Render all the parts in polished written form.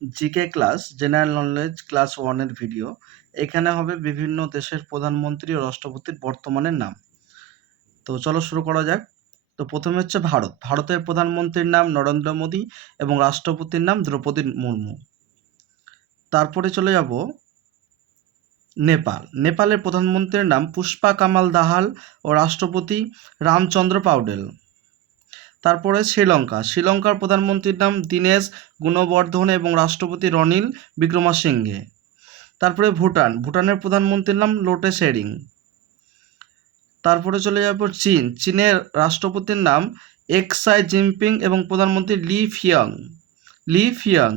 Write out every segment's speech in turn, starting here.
GK class general knowledge class 1 এর video. এখানে হবে বিভিন্ন দেশের প্রধানমন্ত্রী ও রাষ্ট্রপতির বর্তমানের নাম। তো চলো শুরু করা যাক। তো প্রথমে হচ্ছে ভারত। ভারতের প্রধানমন্ত্রীর নাম নরেন্দ্র মোদী এবং রাষ্ট্রপতির নাম দ্রৌপদী মুর্মু। তারপরে চলে যাব নেপাল। নেপালের প্রধানমন্ত্রীর নাম পুষ্পা কামাল দাহাল ও রাষ্ট্রপতি রামচন্দ্র পাউডেল। তারপরে শ্রীলঙ্কা। শ্রীলঙ্কার প্রধানমন্ত্রীর নাম দীনেশ গুণবর্ধন এবং রাষ্ট্রপতি রনিল বিক্রমাসিঙ্ঘে। তারপরে ভুটান। ভুটানের প্রধানমন্ত্রীর নাম লোটে শেরিং। তারপরে চলে যাব চীন। চীনের রাষ্ট্রপতির নাম এক্সাই জিনপিং এবং প্রধানমন্ত্রী লি ফিয়াং।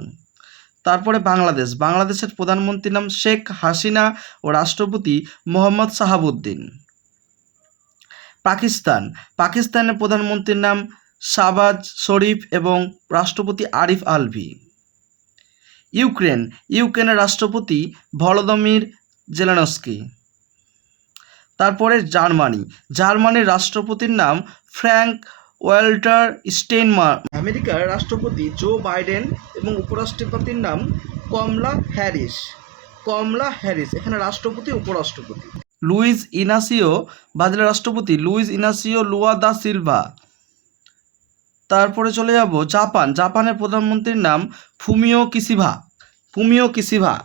তারপরে বাংলাদেশ। বাংলাদেশের প্রধানমন্ত্রীর নাম শেখ হাসিনা ও রাষ্ট্রপতি মোহাম্মদ শাহাবুদ্দিন। পাকিস্তান। পাকিস্তানের প্রধানমন্ত্রীর নাম শাহবাজ শরীফ এবং রাষ্ট্রপতি আরিফ আলভি। ইউক্রেন। ইউক্রেনের রাষ্ট্রপতি ভলোদিমির জেলেনস্কি। তারপরে জার্মানি। জার্মানির রাষ্ট্রপতির নাম ফ্র্যাঙ্ক ওয়াল্টার স্টেইনমায়ার। আমেরিকার রাষ্ট্রপতি জো বাইডেন এবং উপরাষ্ট্রপতির নাম কমলা হ্যারিস। এখানে রাষ্ট্রপতি উপরাষ্ট্রপতি। লুইস ইনাসিও ব্রাজিলের রাষ্ট্রপতি লুইস ইনাসিও লুয়া দা সিলভা। তারপরে চলে যাব জাপান। জাপানের প্রধানমন্ত্রীর নাম ফুমিও কিসিভা।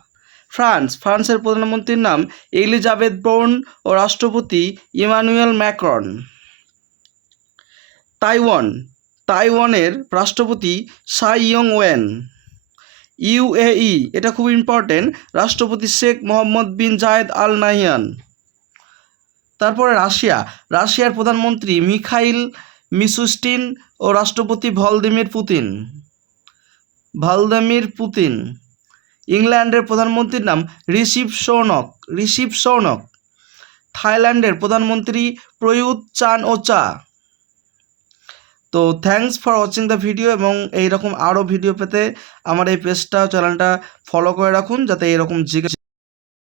ফ্রান্সের প্রধানমন্ত্রীর নাম এলিজাবেথ বোর্ন ও রাষ্ট্রপতি ইমানুয়েল ম্যাক্রন। তাইওয়ানের রাষ্ট্রপতি সাই ইয়ং ওয়েন। ইউএই, এটা খুব ইম্পর্টেন্ট, রাষ্ট্রপতি শেখ মোহাম্মদ বিন জায়েদ আল নাহিয়ান। তারপরে রাশিয়ার প্রধানমন্ত্রী মিখাইল মিশুস্টিন ও রাষ্ট্রপতি ভ্লাদিমির পুতিন। ইংল্যান্ডের প্রধানমন্ত্রীর নাম ঋষভ সৌনক। থাইল্যান্ডের প্রধানমন্ত্রী প্রয়ুত চান ও চা। তো thanks for watching the video, এবং এইরকম আরও ভিডিও পেতে আমার এই পেজটা চ্যানেলটা ফলো করে রাখুন, যাতে এরকম জিজ্ঞাসা